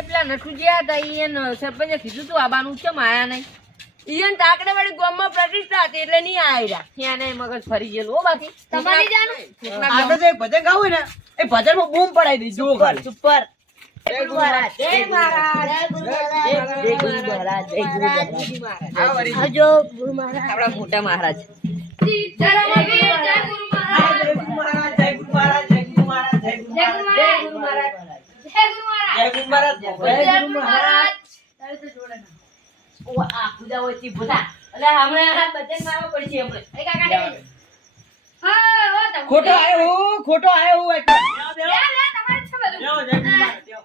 એ પેલા હતા ઈ એને સરપંચે કીધું તું આબાનું કેમ આયા નહીં? ઈયન એને તાકડે વાળી ગામમાં પ્રતિષ્ઠા હતી એટલે નહીં આવ્યા ત્યાં નહીં મગજ ફરી ગયેલું હો બાકી. તમારી જાનું? આપણે તો એક ભજન ગાવું ને એ ભજનમાં બૂમ પડાવી દઈ જુઓ ખાલી. સુપર જય ગુરુ મહારાજ જય મહારાજ જય ગુરુ મહારાજ જય ગુરુ મહારાજ જય ગુરુ મહારાજ આ વળી. આવજો ગુરુ મહારાજ આપણા મોટા મહારાજ. જય ગુરુ મહારાજ જય ગુરુ મહારાજ, જય ગુરુ મહારાજ, જય ગુરુ મહારાજ, જય ગુરુ જય મહારાજ. ગુરુ મહારાજ જય ગુરુ મહારાજ જય ગુરુ મહારાજ, જય જય ગુરુ મહારાજ તારે તો જોડે ના. ઓ આ પૂજા હોય તી ભૂતા એટલે હમણાં આ બચન મારવો પડશે હમણાં એ કાકા ને. હા, હો તમે. ખોટો આયો હું ખોટો આયો હું એટલે. લે, લે, તમારે છે બધું. જય ગુરુ મહારાજ, જાઓ.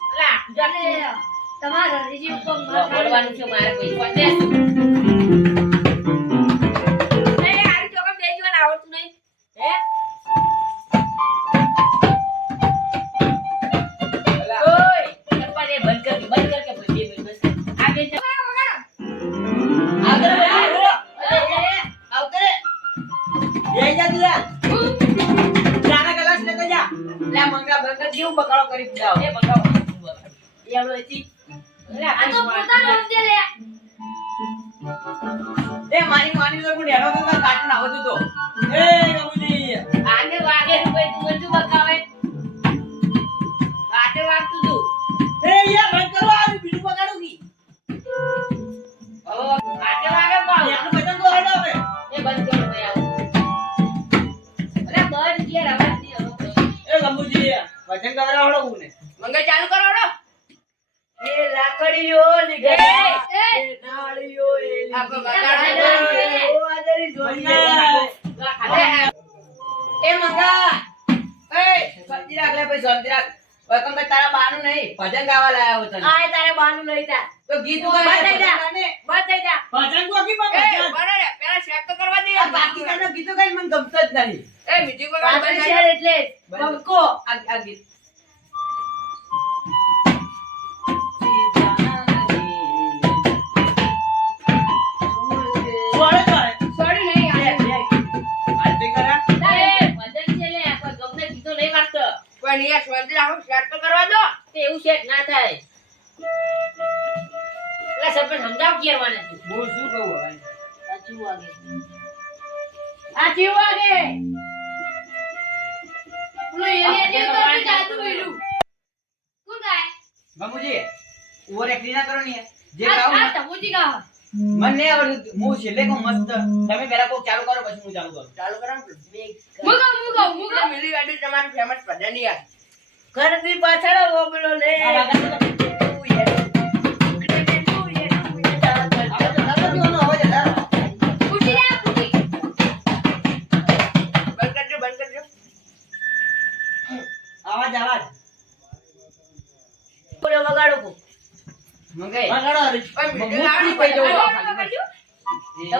અલા પૂજા તમારા રીજી ઉપર મારવાનું છે મારે કોઈ પંદે કરી પૂજાવો. એ બગાવ એ આવડો હતી આ તો ભાઈ શાંતિ રાખ. વકમ ભાઈ તારા બાનું નહીં ભજન ગાવા લાયા હો તને. આ તારે બાનું લઈ જા. તો ગીત ગાય થઈ જા. બસ થઈ જા. ભજન તો હકી ભજન. બરાબર પેલા ચેક તો કરવા દે. આ પાકિસ્તાનના ગીતો કઈ મને ગમતો જ નહીં. એ મીઠી કોઈ એટલે. બંકો આ ગીત. હું શું કહું હવે? સાચું વાગે સાચી વાગે. પેલો એલિયન એ કરતું જાતું રહ્યું. કોણ ગાય? બાબુજી, ઓવર એક્ટિંગ ના કરો ને યાર. જે આ- ગાવું આ ને, તમુજી ગાવ. મને નહીં આવડતું. હું છેલ્લે કહું મસ્ત. તમે પહેલા કોક ચાલુ કરો પછી હું ચાલુ કરું. ચાલુ કરો ને હું ગાઉં, હું ગાઉં, હું ગાઉં. મિલી વાડી તમારું ફેમસ ભજન યાર ઘરની પાછળ ઓબલો લે.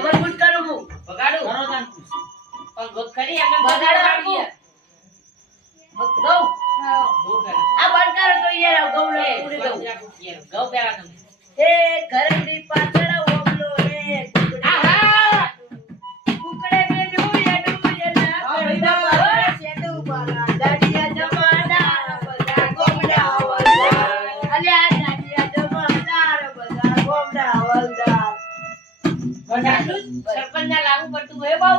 તમારે પૂછ કરું હું. કરો તાન. પણ ગો- ખરી એમને યાર. ગૌ આ બંધ કરો તો યાર ગૌ લે પૂરી ગૌ ગૌ પહેલા તમે એ ઘરની પાછળ સરપંચ ના લાગુ પડતું હોય બહુ.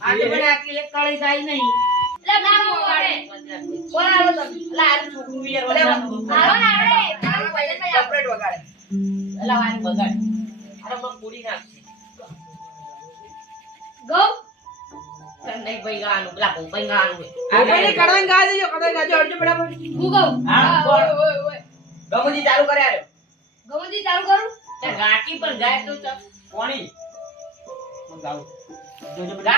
આજે મને આટલી એક કળી નહીં. ચાલુ કર્યા આર્યો. ગમુજી ચાલુ કરું? તે ગાતી પણ ગાય તો. કોણી? ગાઉં. જોજો બધા.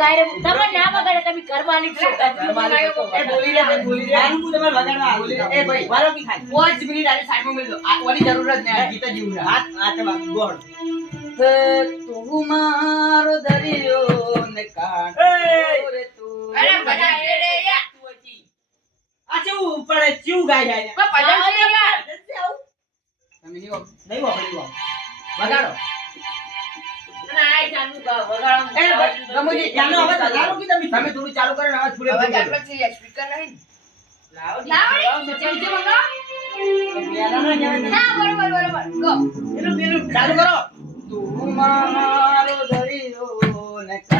ગાયરો તમે ના વગાડે તમે ઘર માલિક છો ઘર માલિક તો એ બોલી રહ્યા બોલી રહ્યા છે. હું તમારે વગાડવા આવું. એ ભાઈ, વારો કી ખાલી. પાંચ મિનિટ આની સાઈડમાં મેલજો. આ ઓની જરૂર જ નહીં, આ ગીત જ એવું હાથ હાથે વાગ, ગોળ. તું મારો દરિયો ને કાંઠો રે તું. અરે બધા એ રે યા. આ ચેવું પડે, ચેવું ગાય જાય? પણ ભજન છે યાર. તમે નહીં નહીં વાપર્યું આમ. વગાડો. ચાલુ કરો અવાજ કરો. તું મારો દરિયો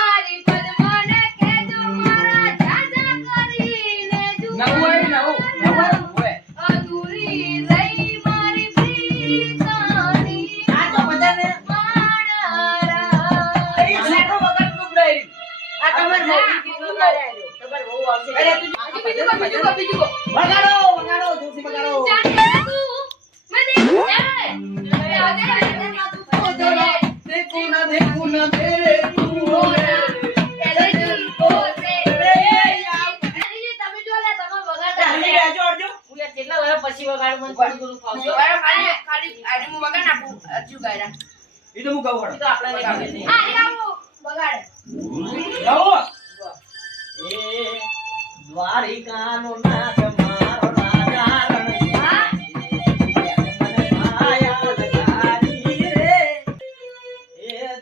એ તો હું કહું એ હળો. તો આપણે ખબર નહીં. હા એ આવું વગાડે ગાઓ. એ દ્વારિકાનો નાથ મારો રાજા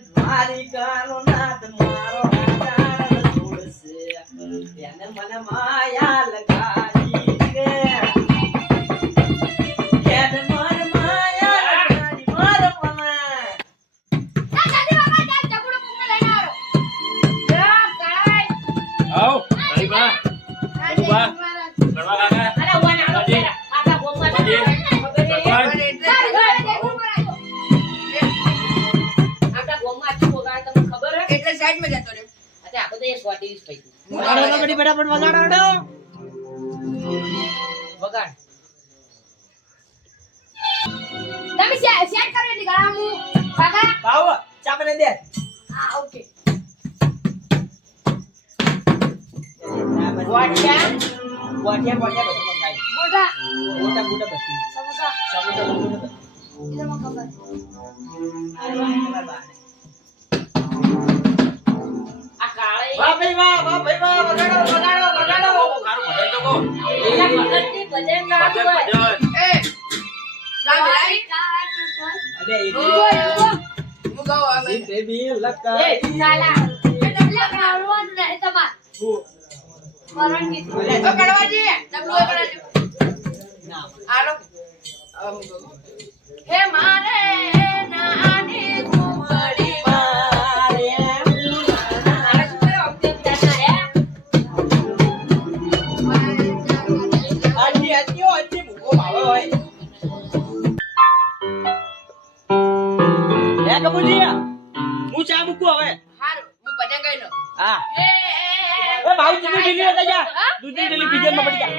દ્વારિકાનો નાથ મારો રાજા છે. એને મને માયા લગાડી સાઈડમાં જતો રહ્યો. અચ્છા, આ બધું એ સ્વાદિષ્ટ થઈ ગયું. વગાડો કબડ્ડી ફટાફટ વગાડો વગાડ. તમે સેટ સેટ કરો એટલે ગાળા હું કાકા આવો ચા બને દે. હા ઓકે. ગોઠિયા. ગોઠિયા ગોઠિયા બધું મંગાય. ગોટા. ગોટા ગોટા બધું. સમોસા. સમોસા બધું બધું. એ તો મને ખબર. ભજન ગાતું હોય. એ રામ લાઈ અલે એ હું ગાવ આવે જીતે બી એ, લકાઈ સાલા એ તમને ખાવાનું નહીં તમાર. મરણ ગીત ઓ કડવાજી ડબલું કરાજો ના. આલો હે મારે નાની હે કબૂજી હું ચા મૂકું હવે. હારું હું ભજન ગાઈ લો હા. એ ભાવ દૂધની ઢીલી જા. દૂધની ઢીલી બીજનમાં પડી જા.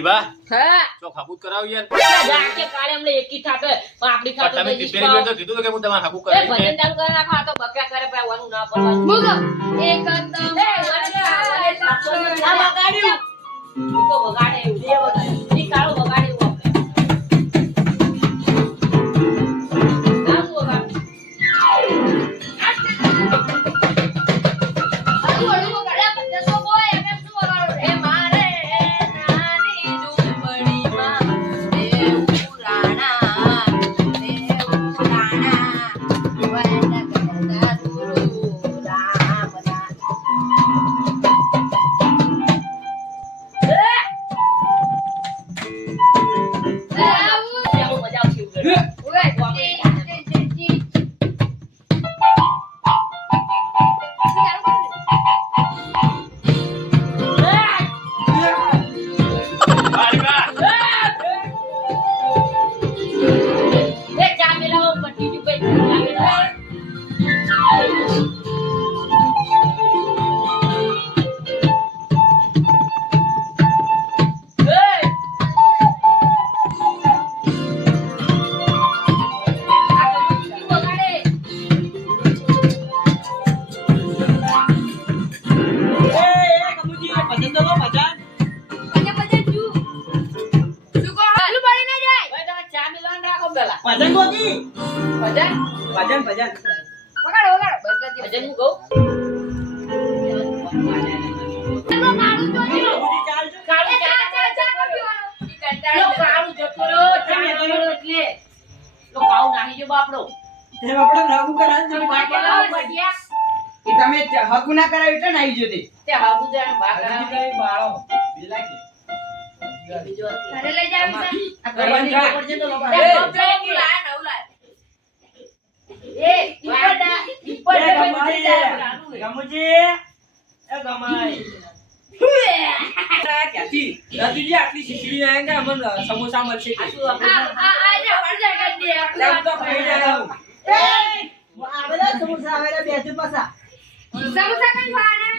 અલે હરીબા હા. ચો ખાબુત કરાવ યાર. જાકે કાળે અમને એકી થાપે, પણ આપણી પણ થાપે તમે તો તો કીધું કે હું તમારે હાકુ કરી ભજન ચાલુ કરે નાખો, આ તો બકરા કરે પછી આવવાનું ના પડવાનું. મુગ એક એ, વગાડે, આ વગાડ્યું. બગાડ્યું તો બગાડે એવું, એ વગાડે. કાળો વગાડે હગુ ના કરાવી એટલે નાઈ જો તે. હગુ જાણે બાળો. બિલાકી ઘરે લઈ જાવી છે? આ પડજે તો લોકો એ. ઈપડા ઈપડા ગમુજી. એ ગમાઈ. આટલી શીશડી ના કે અમને સમોસા મળશે સમોસા આવેલા બે પાસા સમોસા કઈ ખાવાના